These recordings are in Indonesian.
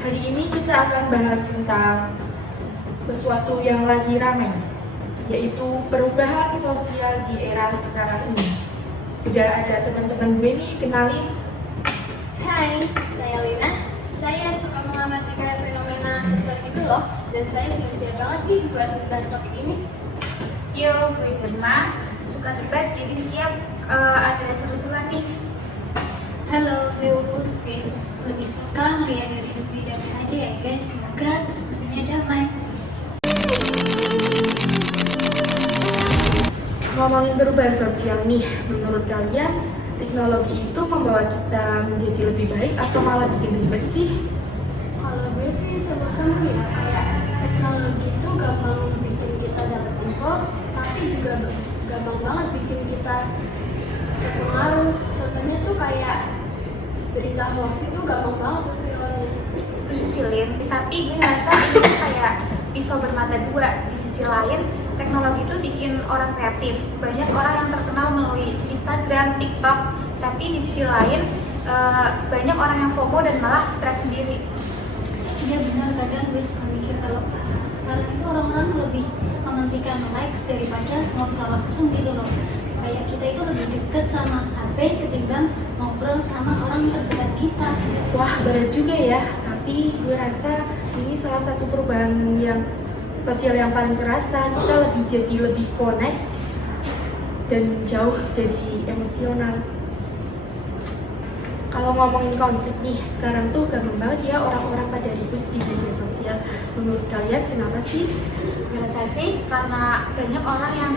Hari ini kita akan bahas tentang sesuatu yang lagi ramai, yaitu perubahan sosial di era sekarang ini. Udah ada teman-teman gue nih, kenalin. Hai, saya Lina. Saya suka mengamati kayak fenomena sosial gitu loh, dan saya sudah siap banget nih buat bahas topik ini. Yo, gue Irma, suka debat jadi siap ada seru-seruan nih. Halo, gue Umus, guys. Lebih suka melihat dari sisi damai aja ya guys. Semoga diskusinya damai. Ngomongin perubahan sosial nih, menurut kalian teknologi itu membawa kita menjadi lebih baik atau malah bikin ribet sih? Kalau gue sih campur-campur ya, kayak teknologi itu gampang bikin kita dapat info, tapi juga gampang banget bikin kita terpengaruh. Contohnya tuh kayak berita hoax itu gampang banget viralnya. Setuju sih Lin, tapi gue ngerasa ini tuh kayak pisau bermata dua. Di sisi lain, teknologi itu bikin orang kreatif. Banyak orang yang terkenal melalui Instagram, TikTok, tapi di sisi lain banyak orang yang FOMO dan malah stres sendiri. Iya benar, kadang gue suka mikir kalau sekarang itu orang-orang lebih mementingkan likes daripada ngobrol langsung gitu loh. Kayak kita itu lebih dekat sama HP ketimbang ngobrol sama orang terdekat kita. Wah, berat juga ya, tapi gue rasa ini salah satu perubahan yang sosial yang paling kerasa. Kita jadi lebih connect dan jauh dari emosional. Kalau ngomongin konflik nih, sekarang tuh gampang banget ya orang-orang pada ribut di media sosial. Menurut kalian kenapa sih? Gue rasa sih karena banyak orang yang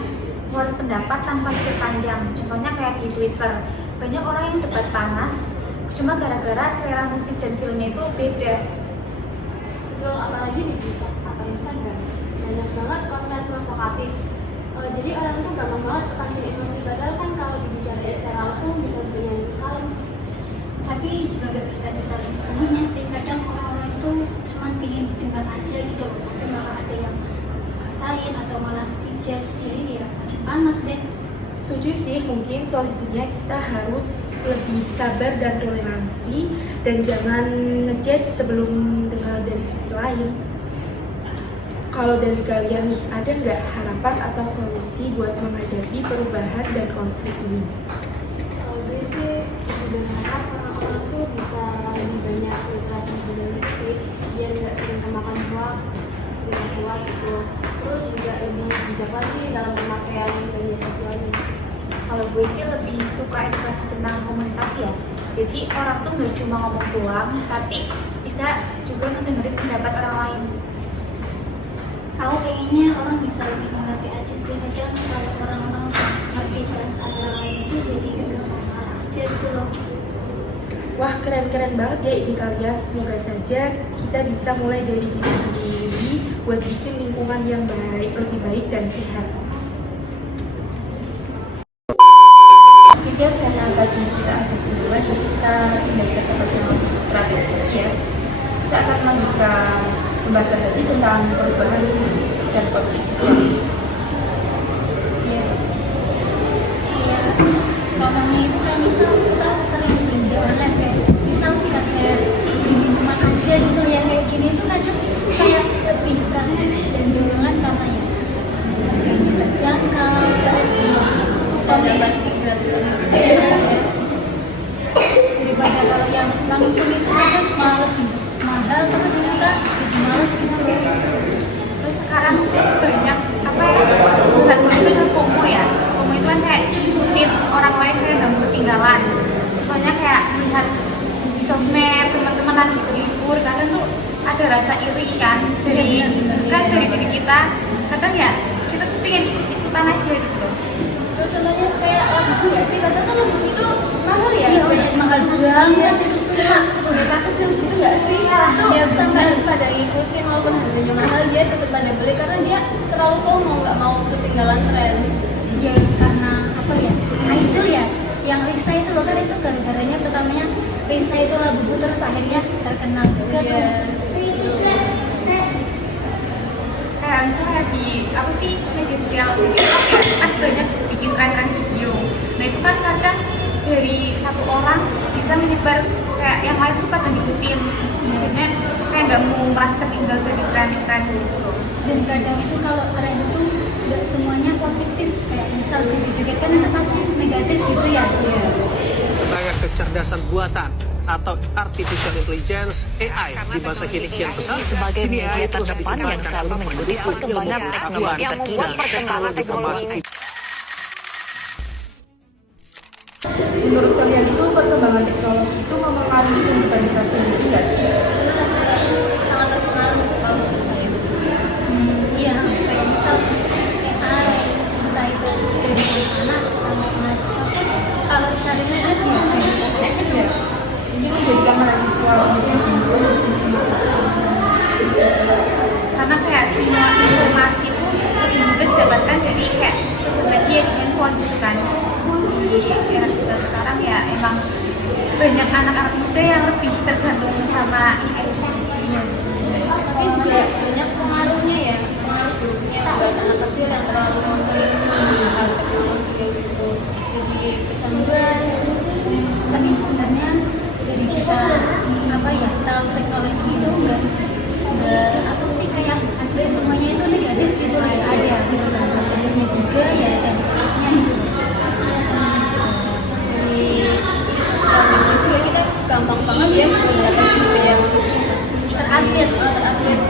ngeluarin pendapat tanpa pikir panjang. Contohnya kayak di Twitter, banyak orang yang debat panas cuma gara-gara selera musik dan filmnya itu beda. Betul, apalagi di TikTok atau Instagram banyak banget konten provokatif. Jadi orang tuh gampang banget terpancing emosi, padahal kan kalau dibicarain secara langsung bisa bernyanyi kalem. Tapi juga gak bisa disalahin sepenuhnya sih. Kadang orang-orang itu cuma pengen didengar aja gitu loh, tapi malah ada yang katain atau malah dijudge, jadi ya makin panas deh. Setuju sih, mungkin solusinya kita harus lebih sabar dan toleransi dan jangan ngejudge sebelum dengar dari sisi lain. Kalau dari kalian nih, ada nggak harapan atau solusi buat menghadapi perubahan dan konflik ini? Kalau gue sih lebih berharap orang-orang tuh bisa lebih banyak literasi jurnalistik sih, biar nggak sering kemakan hoax, berita gitu. Terus juga lebih bijak lagi dalam pemakaian media sosialnya. Kalau gue sih lebih suka edukasi tentang komunitas ya. Jadi orang tuh nggak cuma ngomong doang, tapi bisa juga ngedengerin pendapat orang lain. Aku pengennya orang bisa lebih mengerti aja sih. Kadang kalau orang-orang ngerti perasaan orang lain itu jadi gampang marah aja gitu loh. Wah, keren-keren banget ya ide kalian. Semoga saja kita bisa mulai dari diri sendiri buat bikin lingkungan yang baik, lebih baik dan sehat. Oke guys, karena tadi kita ada kedua, jadi kita pindah ke tempat yang lebih strategis ya. Kita akan melanjutkan pembahasan tadi tentang perubahan dan konflik sosial. Iya. Contohnya itu kan misal kita sering belanja online kayak misal sih kayak di minuman aja gitu ya, kayak gini itu kadang kayak lebih praktis dan online karena ya harganya terjangkau, terus ya bisa dapat gratisan juga ya. Daripada kalau yang langsung itu kadang malah lebih mahal, terus kita jadi males gitu ya. Terus sekarang banyak apa ya, bukan itu kan FOMO ya. FOMO itu kan kayak ikutin orang lain kayak nggak mau ketinggalan. Soalnya kayak melihat di sosmed teman-teman lagi berlibur, kadang tuh ada rasa iri kan dari diri kita. Kadang ya kita tuh pengen ikut-ikutan aja gitu loh. Terus contohnya kayak lagu nggak sih? Kadang kan lagu itu mahal ya? Iya, udah mahal banget. Cuma udah kecil gitu nggak sih? Itu Iya, sampai pada ngikutin walaupun harganya mahal, dia tetap pada beli karena dia terlalu FOMO, nggak mau ketinggalan tren. Ya karena apa ya, idol ya, yang Lisa itu loh kan, itu gara-garanya pertamanya Lisa itu lagu terus akhirnya terkenal juga tuh. Kayak misalnya di apa sih media sosial TikTok ya, kan banyak bikin tren-tren video. Nah itu kan kadang dari satu orang bisa menyebar kayak yang lain tuh pada ngikutin. Akhirnya kayak nggak mau merasa tertinggal dari tren-tren gitu loh. Dan kadang itu kalau tren itu nggak semuanya positif, kayak misal joget-joget kan itu pasti negatif gitu ya. Layar kecerdasan buatan atau artificial intelligence AI di masa kini kian pesat. Sebagai Kini AI media terus terdepan yang dikembangkan selalu untuk mengikuti mendukung perkembangan ilmu teknologi yang membuat perkembangan teknologi termasuk teknologi. Menurut kalian itu perkembangan teknologi itu mempengaruhi kehidupan kita sendiri nggak sih? Jelas sangat terpengaruh kalau menurut saya. Iya, kayak misal AI, entah itu dari anak sama mahasiswa pun kalau carinya terus ya kayak Ya, ini menjadikan mahasiswa Karena kayak semua informasi itu lebih mudah didapatkan dari kayak sosial media di handphone gitu kan. Di era kita sekarang ya emang banyak anak-anak muda yang lebih tergantung sama AI sendiri. Tapi juga banyak pengaruhnya ya, pengaruh buruknya buat anak kecil yang terlalu sering menggunakan teknologi gitu, jadi kecanduan. tapi sebenarnya dari kita apa ya tahu teknologi itu enggak apa sih kayak hampir semuanya itu negatif gitu loh ya, ada positifnya juga ya dan negatifnya gitu. Jadi sekarang juga kita gampang banget ya buat dapat info yang terupdate.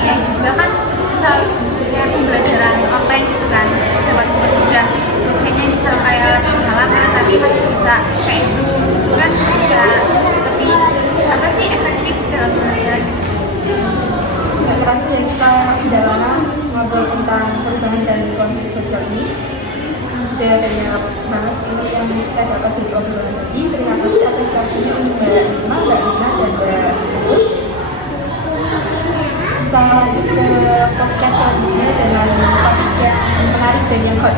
Ya juga kan misal kayak pembelajaran online gitu kan dapat mudah dosennya misal kayak di halaman tapi masih bisa kayak Zoom gitu kan bisa lebih apa sih efektif dalam belajar. nggak terasa ya kita udah lama ngobrol tentang perubahan dan konflik sosial ini. Udah banyak banget ini yang kita dapat dari obrolan tadi. Terima kasih atas waktunya Mbak Irma, Mbak Ina, dan Mbak Agus. Kita lanjut ke podcast selanjutnya dengan topik yang menarik dan yang hot.